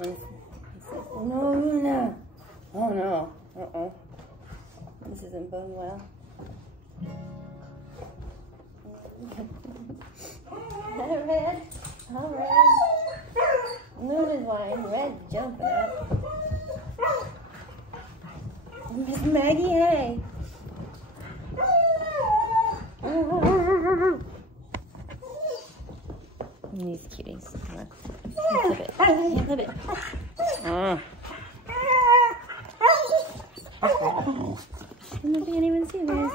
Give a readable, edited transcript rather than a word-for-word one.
No, no. Oh no. Uh-oh. This isn't going well. Red. Oh, Red. Luna's whine. Red jumping up. Miss Maggie, hey. These cuties. Come on. Flip it. Can't flip it. I don't know if you can even see this.